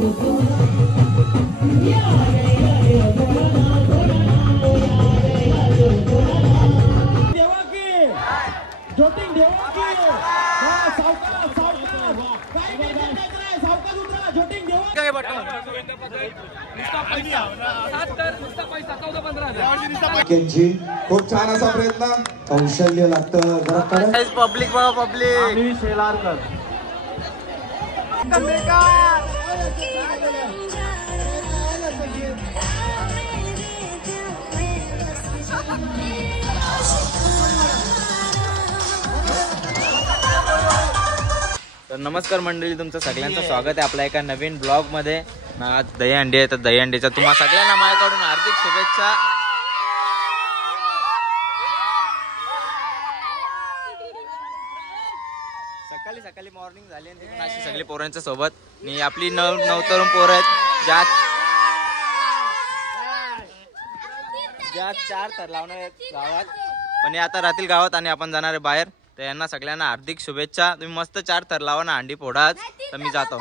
खूप छान असा प्रयत्न कौशल्य लागतं जरा पब्लिक बघा पब्लिक तर नमस्कार मंडळी, तुमचं सगळ्यांचं स्वागत आहे आपल्या एका नवीन ब्लॉग मध्ये. आज दहीहंडी आहे, तर दहीहंडीचा तुम्हा सगळ्यांना माझ्याकडून हार्दिक शुभेच्छा. सकाळी सकाळी मॉर्निंग झाली आणि अशी सगळी पोरांच्या सोबत आणि आपली नऊ तरुण पोरं आहेत ज्या 4 थर लावणार आहेत गावात, पण आता राहतील गावात आणि आपण जाणार आहे बाहेर. तर यांना सगळ्यांना हार्दिक शुभेच्छा. तुम्ही मस्त 4 थर लावा ना, हंडी फोडा. तर मी जातो,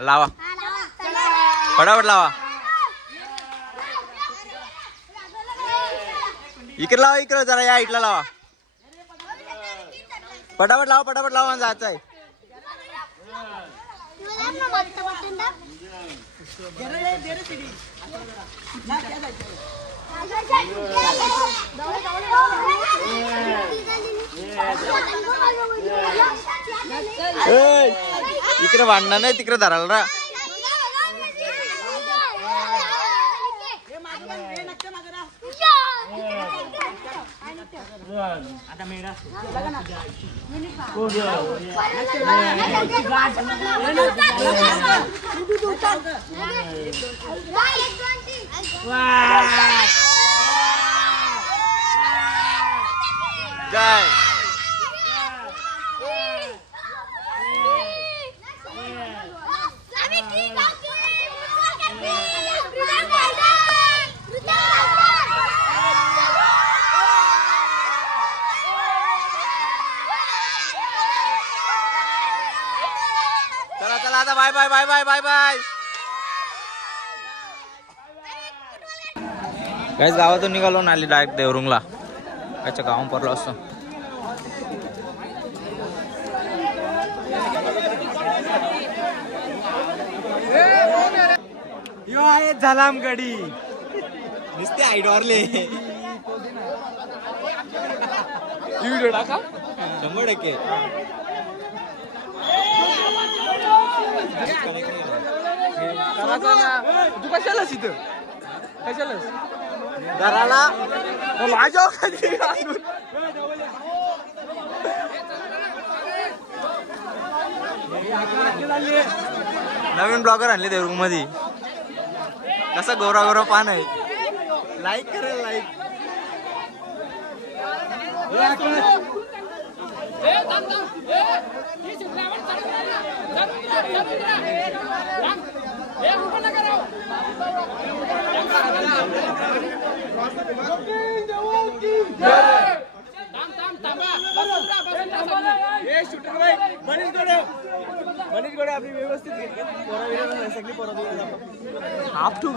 लावा फटाफट लावा. इकडे लावा, इकडे जरा या इकडे लावा. फटाफट लावा, फटाफट लावा, जायचं आहे. इकडे भांडणं नाही, तिकडे धरायला रा. जय चला चला आता bye bye bye bye bye bye. काहीच गावातून निघालो ना, आली डायरेक्ट देवरुंगला. अच्छा गावून पडलो असतो. यो आहे झलामगडी नुसते आयडॉरले व्हिडिओ टाका 100%. तू कशाला इथं कशाला घराला माझ्या नवीन ब्लॉगर आणले ते रूम मध्ये. कसा गोरा गोरा पान आहे. लाईक करेल लाईक. आपली व्यवस्थित सगळी हाफ टू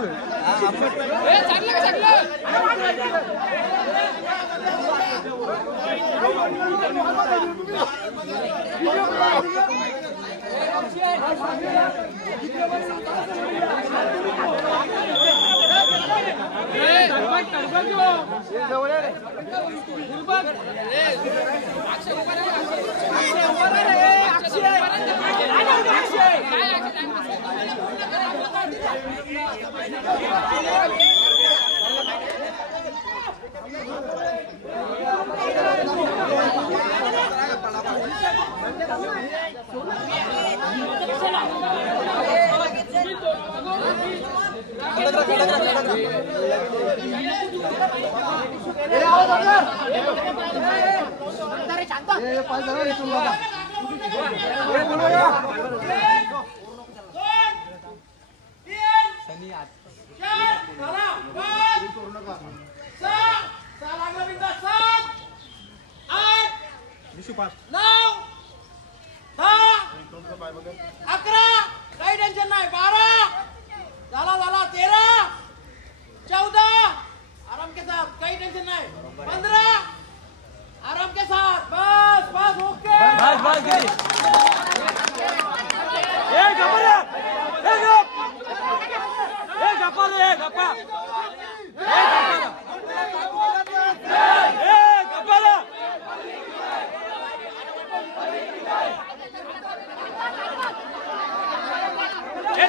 काही टेन्शन नाही.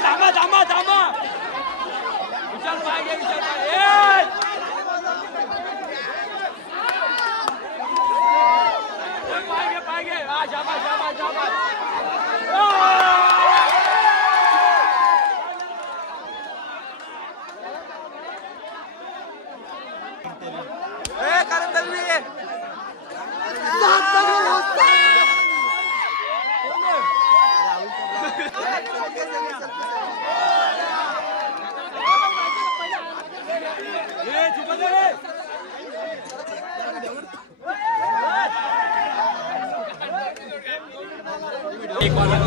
थांबा थांबा थांबा विशाल पाय घे विशाल पाय घे हा शाबास शाबास शाबास कारण तलवी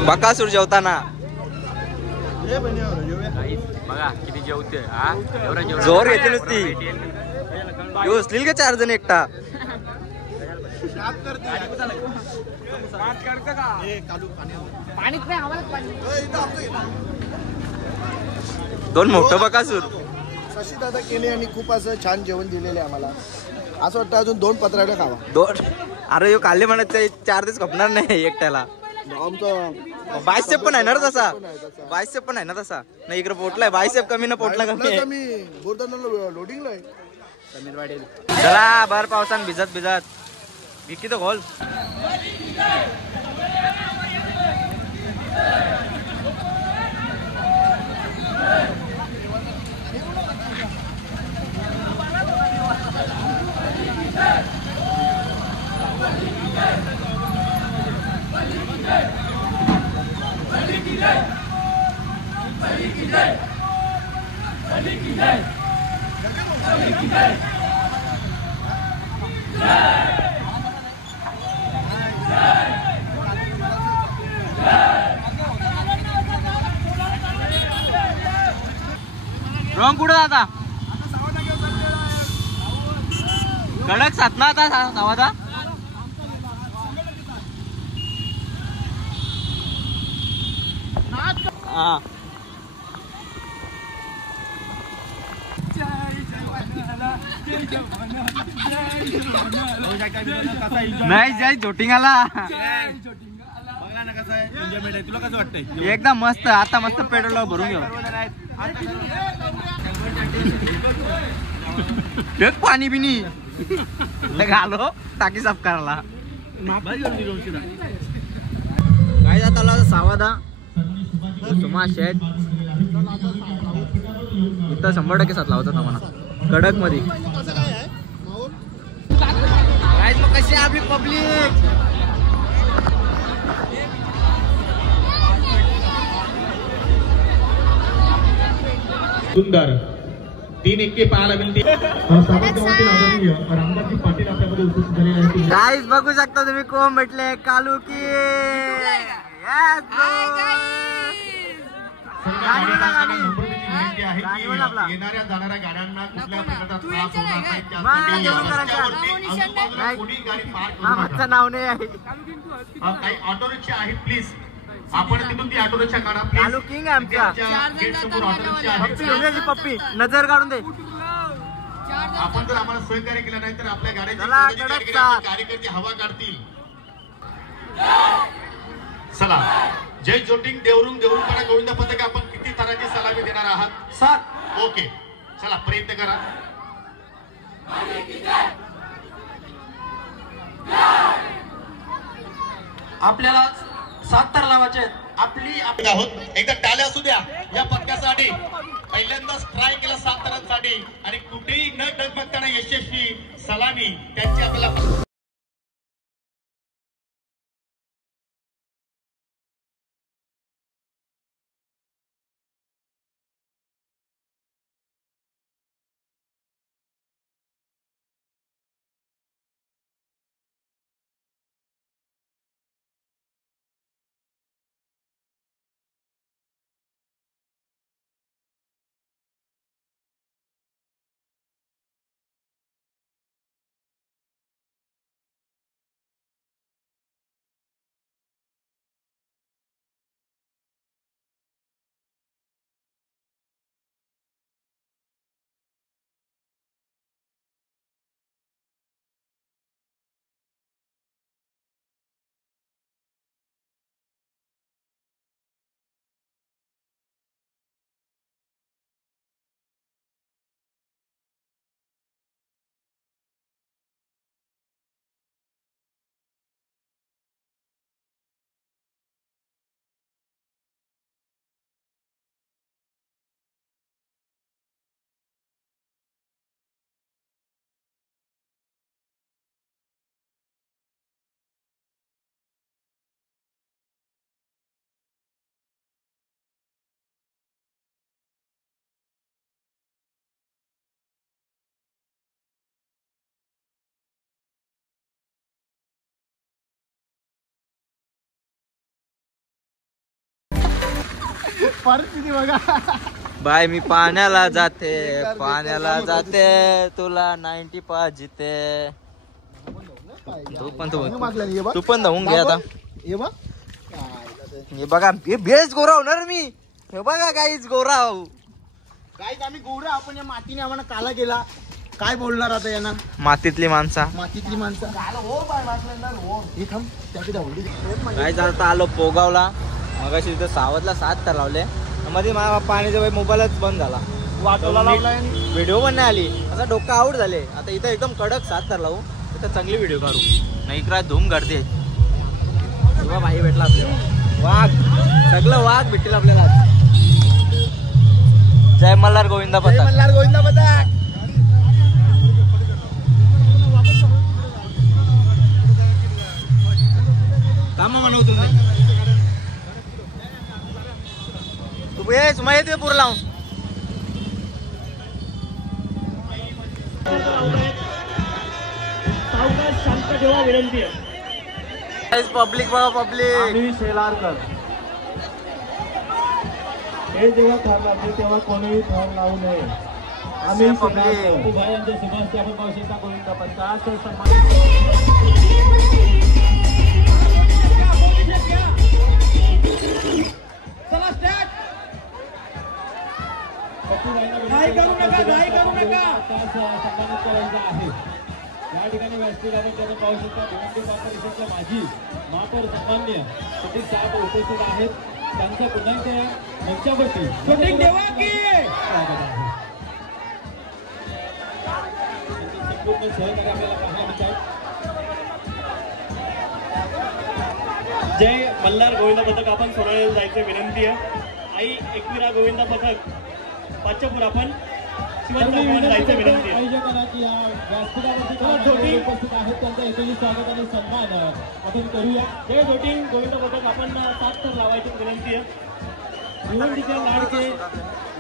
बकासूर जेवताना बघा किती जेवते हा जोर येते नुसती असतील का 4 जण एकटा दोन मोठं बकासूर शशी दादा केले आणि खूप असं छान जेवण दिलेले आम्हाला असं वाटतं अजून 2 पत्रावळ्या खावा 2 अरे यो काढले म्हणत 4 दिवस खपणार नाही एकट्याला आमचं बायसेप पण आहे ना तसा बायसेप पण आहे ना तसा नाही इकडे पोटलाय बायसेप कमी ना पोटला कमी मी बोरदाना लोडिंगला आहे चला भर पावसान भिजत भिजत विकी तो गोल रॉंग कुठं आता कडक साधना आता सावादा नाही जाय जोटिंगाला तुला कसं वाटतंय एकदम मस्त आता मस्त पेट्रोल भरून घेऊ एक पाणी बिनी घालो टाकी साफ करायला काय जात आला सावादा सुमा शेट इथं 100% साथ लावतात आम्हाला कडक मध्ये मग कशी आपली पब्लिक सुंदर 3-1 पाहायला मिळते रामदासजी पाटील आपल्यामध्ये उपस्थित झालेले आहेत गाईज बघू शकता तुम्ही कोण भेटले कालू की येणाऱ्या जाणाऱ्या गाड्यांना कुठल्या प्रकारचा त्रास होणार नाही मामाचं नाव नाही आहे काही ऑटो रिक्षा आहेत प्लीज आपण तिथून ती ऑटो रिक्षा काढा कालू किंग आहे आमचा गेट समोर ऑटो रिक्षा आहे पप्पी घेऊन यायची पप्पी नजर काढून दे आपण जर आम्हाला सहकार्य केलं नाही तर आपल्या चला, गाड्यांची कडक कार्यकर्ते हवा काढतील चला जय जोटिंग देवरुंग देवरुंगपाडा गोविंद पथक आपण किती थराची सलामी देणार आहात सर ओके चला प्रयत्न करा आपल्याला 7 तर लावायचे आपली आहोत एकदा टाळ्या असू द्या या पथकासाठी पहिल्यांदाच ट्राय केला 7 तरांसाठी आणि कुठेही न डगमगताना यशस्वी सलामी त्यांची आपल्याला परिस्थिती बघा. बाय मी पाण्याला जाते तुला 90 पाहिजे. तू पण धावून घे आता. हे बघ हे बघा हे बेस गोरा होणार मी. हे बघा काहीच गोरा हो. गाईज आम्ही गोरा आपण या मातीने आम्हाला काला केला. काय बोलणार आता यांना. मातीतली माणसा काय झालं आलो पोगावला मगाशी तिथं सावधला 7 तर लावले मध्ये पाण्याच्या मोबाईलच बंद झाला. व्हिडिओ पण नाही आली. असा डोका आउट झाले. आता इथं एकदम कडक 7 तर लावू इथं चांगली व्हिडिओ काढू. नाही इकडे धूम करते. भाई भेटला आपल्याला वाघ. सगळं वाघ भेटेल आपल्याला. जय मल्हार गोविंदा पथक. मल्हार गोविंदा पथक. काम म्हणू तुम्ही तू ये सुमा येते पूर लावून. शांत ठेवा विनंती पब्लिक बघा पब्लिक. शेलारकर हे जेव्हा ठार लागते तेव्हा कोणीही ठार लावू नये. आम्ही भाई यांच्या सुभाष आपण पावशीचा गोविंदा पथकास सन्मानित करायचं आहे. या ठिकाणी व्यासपीठ आपण त्यांना पाहू शकता. भिवंडी परिषदच्या माजी महापौर सन्मान्य सतीश साहेब उपस्थित आहेत. त्यांच्या पुन्हा एकदा मंचावरती संपूर्ण सहकार्य आपल्याला पाहायला मिळतात. जय मल्हार गोविंदा पथक आपण सोडायला जायचं विनंती आहे. आई एकविरा गोविंदा पथक पाचपूर आपण जायचं विनंती आहे. उपस्थित आहेत त्यांचा एकही स्वागत आणि सन्मान आपण करूया. जय जोटिंग गोविंदा पथक आपण 7 तर लावायची विनंती आहे. भिवंडीच्या लाडके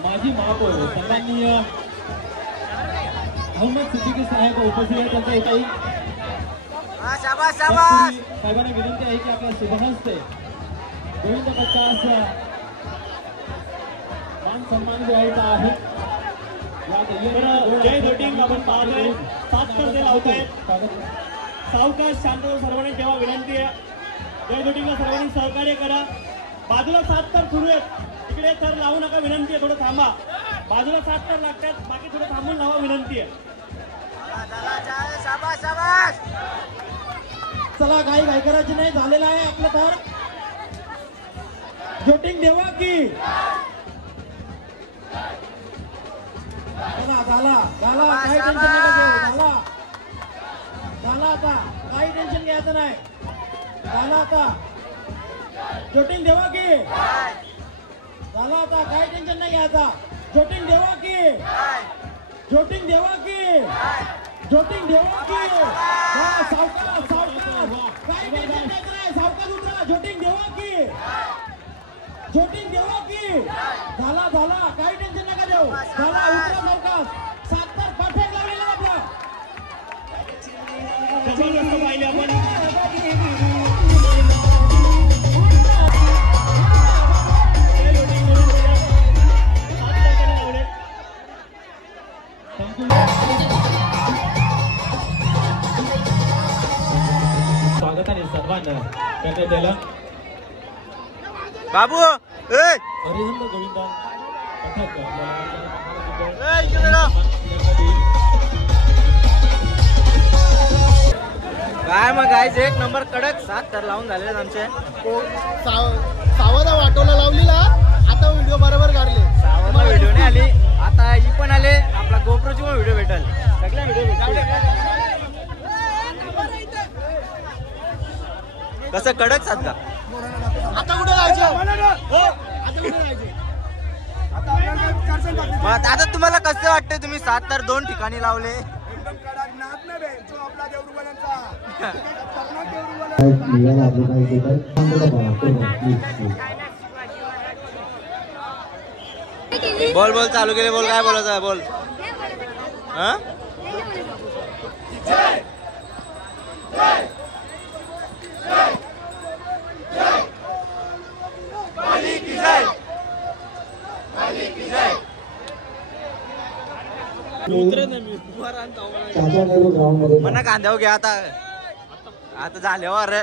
माजी महापौर सन्माननीय अहमद सिद्दीकी साहेब उपस्थित आहेत. त्यांचा एकही साहेबांना विनंती आहे की आपल्या शुभहस्ते गोविंद पथकास मान सन्मान द्यायचा आहे. जय जोटिंग आपण पाहतोय 7 तर ते लावत आहेत. सावकाश शांत सर्वांनी ठेवा विनंती आहे. जय जोटिंगला सर्वांनी सहकार्य करा. बाजूला 7 तर सुरू आहेत. तिकडे तर लावू नका विनंती आहे. थोडं थांबा. बाजूला 7 तर लागतात. बाकी थोडं थांबून लावा विनंती आहे. चला काही काय करायची नाही. झालेलं आहे आपलं तर जोटिंग देवा की झाला काही टेन्शन नाही. झाला आता काही टेन्शन घ्यायचं नाही. झाला आता जोटिंग देवा की झाला आता काही टेन्शन नाही घ्यायचा. जोटिंग देवा की जोटिंग देवा की जोटिंग देवा की सावकाश काही टेन्शन घ्यायचं नाही. सावकाश उतरा. जोटिंग देवा की जोटिंग देवा की झाला काही टेन्शन नका देऊ. झाला उतरा सावकाश. 7 तर परफेक्ट लावलेला आपला. जबरदस्त पाहिले आपण. स्वागत आणि सन्मान करण्यात आला. बाबू हरिहंद गोविंदा पथक काय मग गायच एक नंबर कडक 7 तर लावून झाले आमचे. सावधा वाटोला लावलेला. आता व्हिडिओ बरोबर काढले. सावधला व्हिडिओ नाही आली. आता ही पण आले. आपला गोप्रोची पण व्हिडिओ भेटेल. सगळ्या व्हिडिओ भेटेल. कसं कडक 7 का. आता कुठे जायचं. आता तुम्हाला कसं वाटतंय. तुम्ही 7 तर 2 ठिकाणी लावले. बोल चालू केले. बोल काय बोलायचं आहे. बोल. चाचा नेहरू ग्राउंड मध्ये म्हणा कांद्यावर घ्या आता. आता झाल्यावर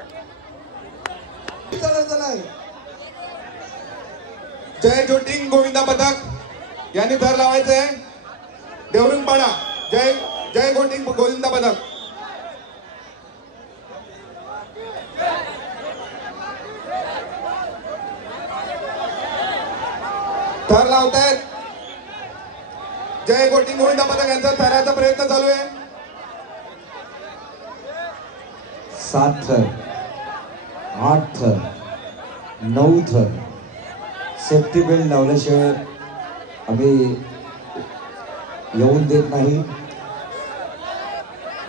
जय जोटिंग गोविंदा पथक यांनी थर लावायचंय. देवरुंगपाडा जय जय गोटिंग गोविंदा पथक. थर लावतायत. जय गोटिंग गोविंदा पथक यांचा थराचा प्रयत्न चालू आहे. 7 थर 8 थर 9 थर सेफ्टी बेल्ट लावल्याशिवाय आम्ही येऊन देत नाही.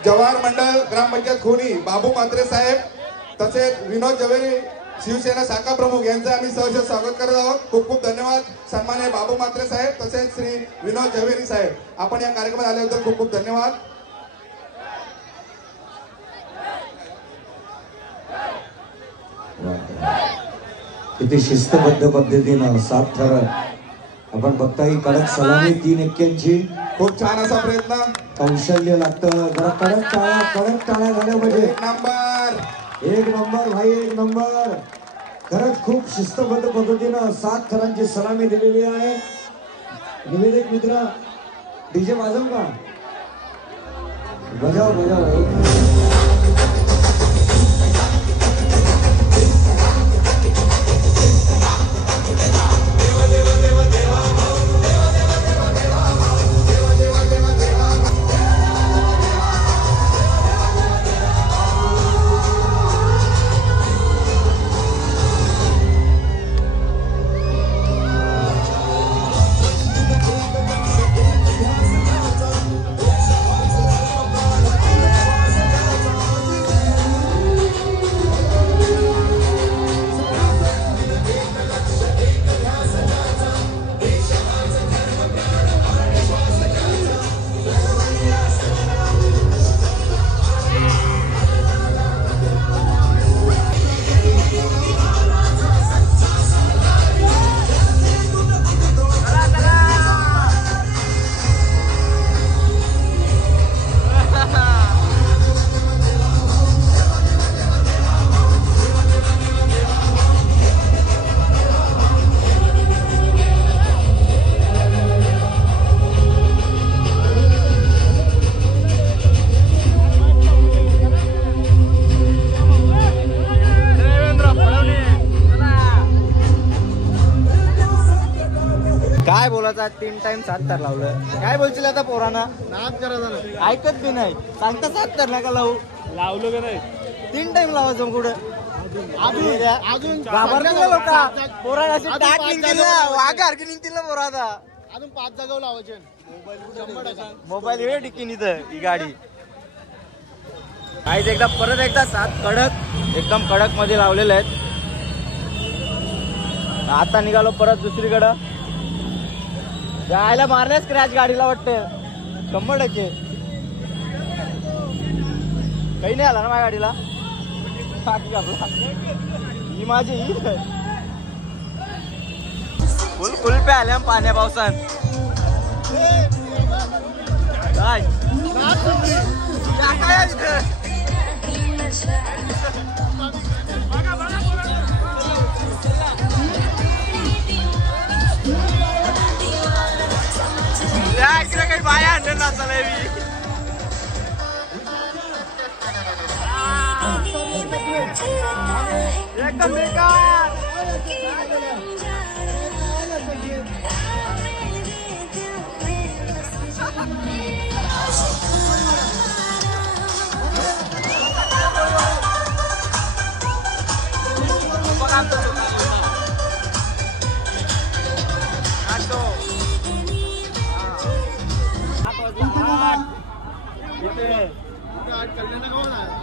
जवाहर मंडळ ग्रामपंचायत खोनी बाबू म्हात्रे साहेब तसेच विनोद जवेरी शिवसेना शाखा प्रमुख यांचं आम्ही सहर्ष स्वागत करत आहोत. खूप खूप धन्यवाद. सन्माननीय बाबू म्हात्रे साहेब तसेच श्री विनोद जवेरी साहेब आपण या कार्यक्रमात आल्याबद्दल खूप खूप धन्यवाद. किती शिस्तबद्ध पद्धतीनं 7 थर आपण बघताय. कडक सलामी 3 एक्क्यांची. खूप छान असा प्रयत्न. कौशल्य लागतं. जरा कडक टाळ्या झाल्या पाहिजे. एक नंबर 1 नंबर भाई 1 नंबर. खरंच खूप शिस्तबद्ध पद्धतीनं 7 थरांची सलामी दिलेली आहे. निवेदक मित्र डीजे वाजव का? बजाव. काय बोलायचं. 3 टाइम 7 थर लावलं. काय बोलशील आता पोरांना? नाद करायचा ऐकत बी नाही. सांगता 7 थर नका लावलो का नाही. 3 टाइम लावायचं कुठं अजून घाबरतील लोक. पोरा अशी टाक निघतील वाघारखी निघतील पोरा. आता अजून 5 जागा लावायचे. मोबाईल हे टिकीन इथं ही गाडी. काहीच एकदा परत एकदा 7 कडक एकदम कडक मध्ये लावलेले आहेत. आता निघालो परत दुसरीकडं. जायला मारले स्क्रॅच गाडीला वाटतं 100%. काही नाही आला ना माझ्या गाडीला. ही माझी फुल कुल्प्या आल्या पाण्या पावसात. काय इकडे काही बाया आणले ना चला एकदम बेकार.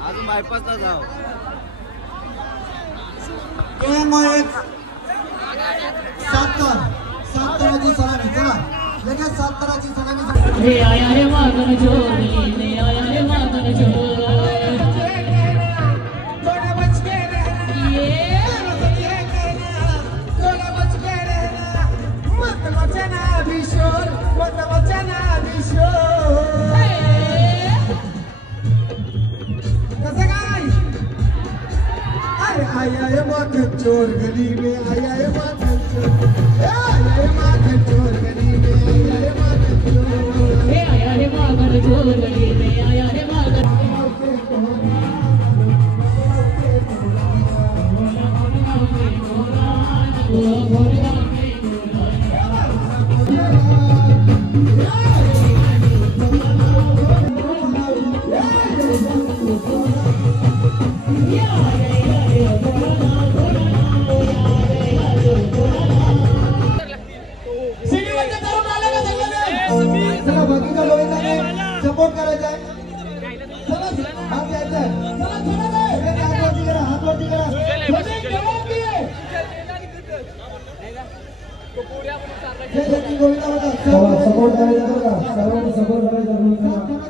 अजून बायपासला जाऊ. रे आया रे मागन जोड़ी रे आया रे मागन जोड़ी थोड़ा बच के रहना ये थोड़ा बच के रहना मत मचना भी शोर मत मचना भी शोर चोर गली में आया है माधव चोर, आया है माधव चोर गली में आया है माधव चोर, आया है माधव चोर गली में आया है माधव बाकीच्या लोकांनी सपोर्ट करायचा आहे. चला हात द्यायचा आहे. चला हात वरती करा, हात वरती करा. सपोर्ट करायचा बरं का, सर्वांनी सपोर्ट करायचा.